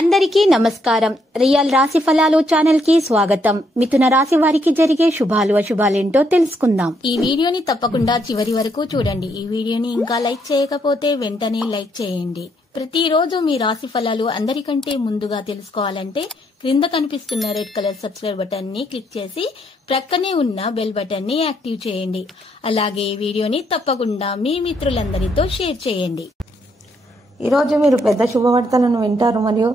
అందరికీ నమస్కారం. రియల్ రాశి ఫలాలు ఛానల్ కి స్వాగతం. మిథున రాశి వారికి జరిగే శుభాలు అశుభాలేంటో తెలుసుకుందాం. ఈ వీడియోని తప్పకుండా చివరి వరకు చూడండి. ఈ వీడియోని ఇంకా లైక్ చేయకపోతే వెంటనే లైక్ చేయండి. ప్రతిరోజు మీ రాశి ఫలాలు అందరికంటే ముందుగా తెలుసుకోవాలంటే క్రింద కనిపిస్తున్న రెడ్ కలర్ సబ్స్క్రైబ్ బటన్ ని క్లిక్ చేసి ప్రక్కనే ఉన్న బెల్ బటన్ ని యాక్టివ్ చేయండి. అలాగే ఈ వీడియోని తప్పకుండా మీ మిత్రులందరితో షేర్ చేయండి. ఈరోజు మీరు పెద్ద శుభవార్తలను వింటారు. మరియు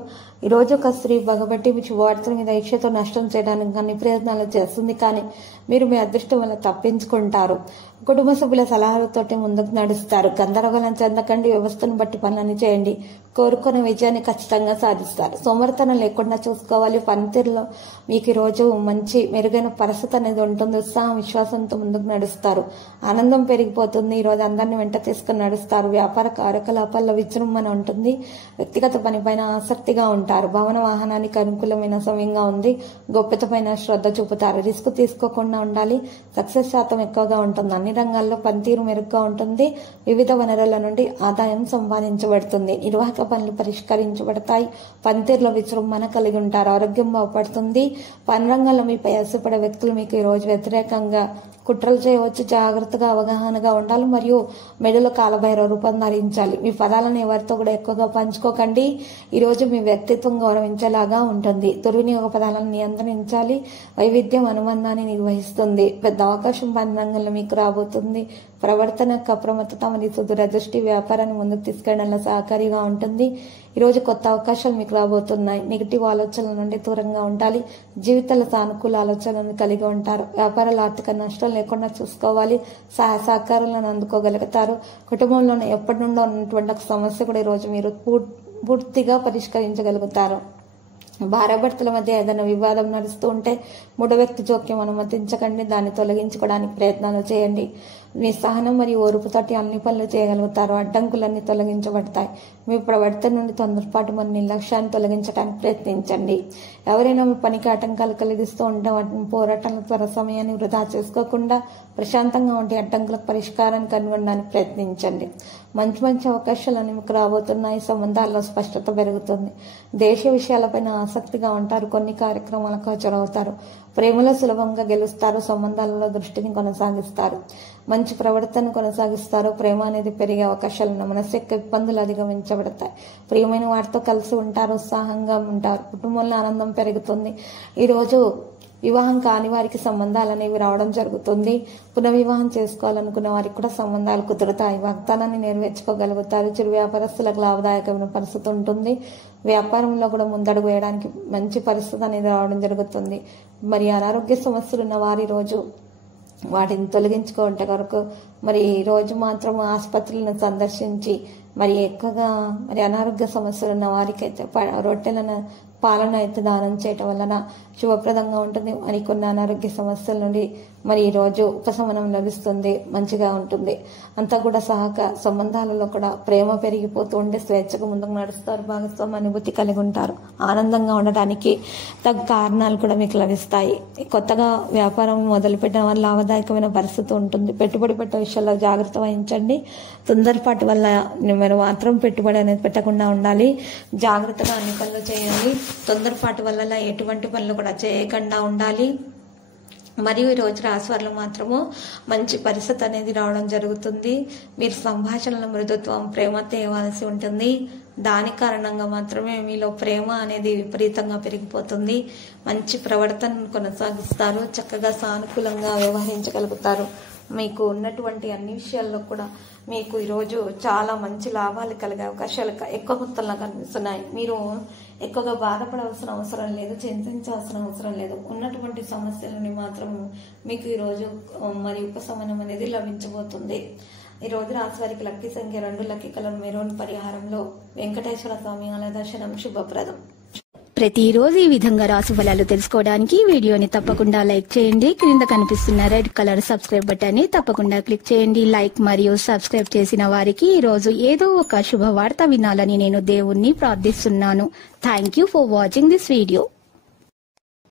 ఈరోజు ఒక స్త్రీ పగబట్టి మీ శుభవార్తల మీద ఈక్షతో నష్టం చేయడానికి అన్ని ప్రయత్నాలు చేస్తుంది. కానీ మీరు మీ అదృష్టం వల్ల తప్పించుకుంటారు. కుటుంబ సభ్యుల సలహాలతోటి ముందుకు నడుస్తారు. గందరగోళం చెందకండి. వ్యవస్థను బట్టి పనులని చేయండి. కోరుకున్న విజయాన్ని ఖచ్చితంగా సాధిస్తారు. సోమరితనం లేకుండా చూసుకోవాలి. పనితీరులో మీకు ఈరోజు మంచి మెరుగైన పరిస్థితి అనేది ఉంటుంది. ఉత్సాహం విశ్వాసంతో ముందుకు నడుస్తారు. ఆనందం పెరిగిపోతుంది. ఈరోజు అందరినీ వెంట తీసుకుని నడుస్తారు. వ్యాపార కార్యకలాపాల్లో విజృంభణ ఉంటుంది. వ్యక్తిగత పనిపైన ఆసక్తిగా ఉంటారు. భవన వాహనానికి అనుకూలమైన సమయంగా ఉంది. గోప్యతపైన శ్రద్ధ చూపుతారు. రిస్క్ తీసుకోకుండా ఉండాలి. సక్సెస్ శాతం ఎక్కువగా ఉంటుంది. అన్ని రంగాల్లో పనితీరు మెరుగ్గా ఉంటుంది. వివిధ వనరుల నుండి ఆదాయం సంపాదించబడుతుంది. నిర్వాహక పనులు పరిష్కరించబడతాయి. పనితీరులో విజృంభణ కలిగి ఉంటారు. ఆరోగ్యం బాగుపడుతుంది. పని రంగంలో మీపై ఆశపడే వ్యక్తులు మీకు ఈ రోజు వ్యతిరేకంగా కుట్రలు చేయవచ్చు. జాగ్రత్తగా అవగాహనగా ఉండాలి. మరియు మెడలో కాలభైరవ రూపం ధరించాలి. మీ పదాలను ఎవరితో కూడా ఎక్కువగా పంచుకోకండి. ఈ రోజు మీ వ్యక్తిత్వం గౌరవించేలాగా ఉంటుంది. దుర్వినియోగ పదాలను నియంత్రించాలి. వైవిధ్యం అనుబంధాన్ని నిర్వహిస్తుంది. పెద్ద అవకాశం పని రంగంలో మీకు రాబోతుంది. ప్రవర్తనకు అప్రమత్తత మరియు సుదూరదృష్టి వ్యాపారాన్ని ముందుకు తీసుకెళ్లడంలో సహకారిగా ఉంటుంది. ఈరోజు కొత్త అవకాశాలు మీకు రాబోతున్నాయి. నెగిటివ్ ఆలోచనల నుండి దూరంగా ఉండాలి. జీవితంలో సానుకూల ఆలోచనలను కలిగి ఉంటారు. వ్యాపారాలు ఆర్థిక నష్టం లేకుండా చూసుకోవాలి. సహాయ సహకారాలను అందుకోగలుగుతారు. కుటుంబంలోనే ఎప్పటి నుండో ఉన్నటువంటి ఒక సమస్య కూడా ఈరోజు మీరు పూర్తిగా పరిష్కరించగలుగుతారు. భార్యాభర్తల మధ్య ఏదైనా వివాదం నడుస్తూ ఉంటే మూడో వ్యక్తి జోక్యం అనుమతించకండి. దాన్ని తొలగించుకోవడానికి ప్రయత్నాలు చేయండి. మీ సహనం మరియు ఓర్పుతోటి అన్ని పనులు చేయగలుగుతారు. అడ్డంకులన్నీ తొలగించబడతాయి. మీ ప్రవర్తన నుండి తొందరపాటు మరియు నిర్లక్ష్యాన్ని తొలగించడానికి ప్రయత్నించండి. ఎవరైనా మీ పనికి ఆటంకాలు కలిగిస్తూ ఉంటే వాటిని పోరాటాల త్వర సమయాన్ని వృధా చేసుకోకుండా ప్రశాంతంగా ఉంటే అడ్డంకులకు పరిష్కారాన్ని కనుగొనడానికి ప్రయత్నించండి. మంచి మంచి అవకాశాలన్నీ మీకు రాబోతున్నాయి. సంబంధాల్లో స్పష్టత పెరుగుతుంది. దేశ విషయాలపైన ఆసక్తిగా ఉంటారు. కొన్ని కార్యక్రమాలకు హాజరవుతారు. ప్రేమలో సులభంగా గెలుస్తారు. సంబంధాలలో దృష్టిని కొనసాగిస్తారు. మంచి ప్రవర్తన కొనసాగిస్తారు. ప్రేమ అనేది పెరిగే అవకాశాలున్న మనసు యొక్క ఇబ్బందులు అధిగమించబడతాయి. ప్రియమైన వారితో కలిసి ఉంటారు. ఉత్సాహంగా ఉంటారు. కుటుంబంలో ఆనందం పెరుగుతుంది. ఈరోజు వివాహం కాని వారికి సంబంధాలు అనేవి రావడం జరుగుతుంది. పునర్వివాహం చేసుకోవాలనుకున్న వారికి కూడా సంబంధాలు కుదురుతాయి. వాగ్దానాన్ని నెరవేర్చుకోగలుగుతారు. చిరు వ్యాపారస్తులకు లాభదాయకమైన పరిస్థితి ఉంటుంది. వ్యాపారంలో కూడా ముందడుగు వేయడానికి మంచి పరిస్థితి అనేది రావడం జరుగుతుంది. మరి అనారోగ్య సమస్యలు ఉన్న వారి రోజు వాటిని తొలగించుకుంటే కొరకు మరి ఈ రోజు మాత్రం ఆసుపత్రులను సందర్శించి మరి ఎక్కువగా మరి అనారోగ్య సమస్యలు ఉన్న వారికైతే రొట్టెలను పాలన అయితే దానం చేయటం వలన శుభప్రదంగా ఉంటుంది. మరి కొన్ని అనారోగ్య సమస్యల నుండి మరి ఈ రోజు ఉపశమనం లభిస్తుంది. మంచిగా ఉంటుంది. అంతా కూడా సంబంధాలలో కూడా ప్రేమ పెరిగిపోతూ ఉంటే స్వేచ్ఛగా ముందుకు నడుస్తారు. భాగస్వామ్య అనుభూతి కలిగి ఉంటారు. ఆనందంగా ఉండటానికి తగ్గ కారణాలు కూడా మీకు లభిస్తాయి. కొత్తగా వ్యాపారం మొదలుపెట్టిన వల్ల లాభదాయకమైన పరిస్థితి ఉంటుంది. పెట్టుబడి పెట్టే విషయాల్లో జాగ్రత్త వహించండి. తొందరపాటు వల్ల మీరు మాత్రం పెట్టుబడి అనేది పెట్టకుండా ఉండాలి. జాగ్రత్తగా అన్ని పనులు చేయాలి. తొందరపాటు వల్ల ఎటువంటి పనులు కూడా చేయకుండా ఉండాలి. మరియు ఈరోజు రాశివారు మాత్రము మంచి పరిస్థితి అనేది రావడం జరుగుతుంది. మీరు సంభాషణల మృదుత్వం ప్రేమ తేవాల్సి ఉంటుంది. దాని కారణంగా మాత్రమే మీలో ప్రేమ అనేది విపరీతంగా పెరిగిపోతుంది. మంచి ప్రవర్తనను కొనసాగిస్తారు. చక్కగా సానుకూలంగా వ్యవహరించగలుగుతారు. మీకు ఉన్నటువంటి అన్ని విషయాల్లో కూడా మీకు ఈరోజు చాలా మంచి లాభాలు కలిగే అవకాశాలు ఎక్కువ మొత్తంలో కనిపిస్తున్నాయి. మీరు ఎక్కువగా బాధపడవలసిన అవసరం లేదు. చింతించాల్సిన అవసరం లేదు. ఉన్నటువంటి సమస్యలని మాత్రం మీకు ఈరోజు మరి ఉపశమనం అనేది లభించబోతుంది. ఈ రోజు రాశి వారికి లక్కీ సంఖ్య 2, లక్కీ కలర్ మెరూన్. పరిహారంలో వెంకటేశ్వర స్వామి ఆలయ దర్శనం శుభప్రదం. ప్రతిరోజు ఈ విధంగా రాశి ఫలాలు తెలుసుకోవడానికి వీడియోని తప్పకుండా లైక్ చేయండి. క్రింద కనిపిస్తున్న రెడ్ కలర్ సబ్స్క్రైబ్ బటన్ ని తప్పకుండా క్లిక్ చేయండి. లైక్ మరియు సబ్స్క్రైబ్ చేసిన వారికి ఈ రోజు ఏదో ఒక శుభవార్త వినాలని నేను దేవుణ్ణి ప్రార్థిస్తున్నాను. Thank you for watching this video.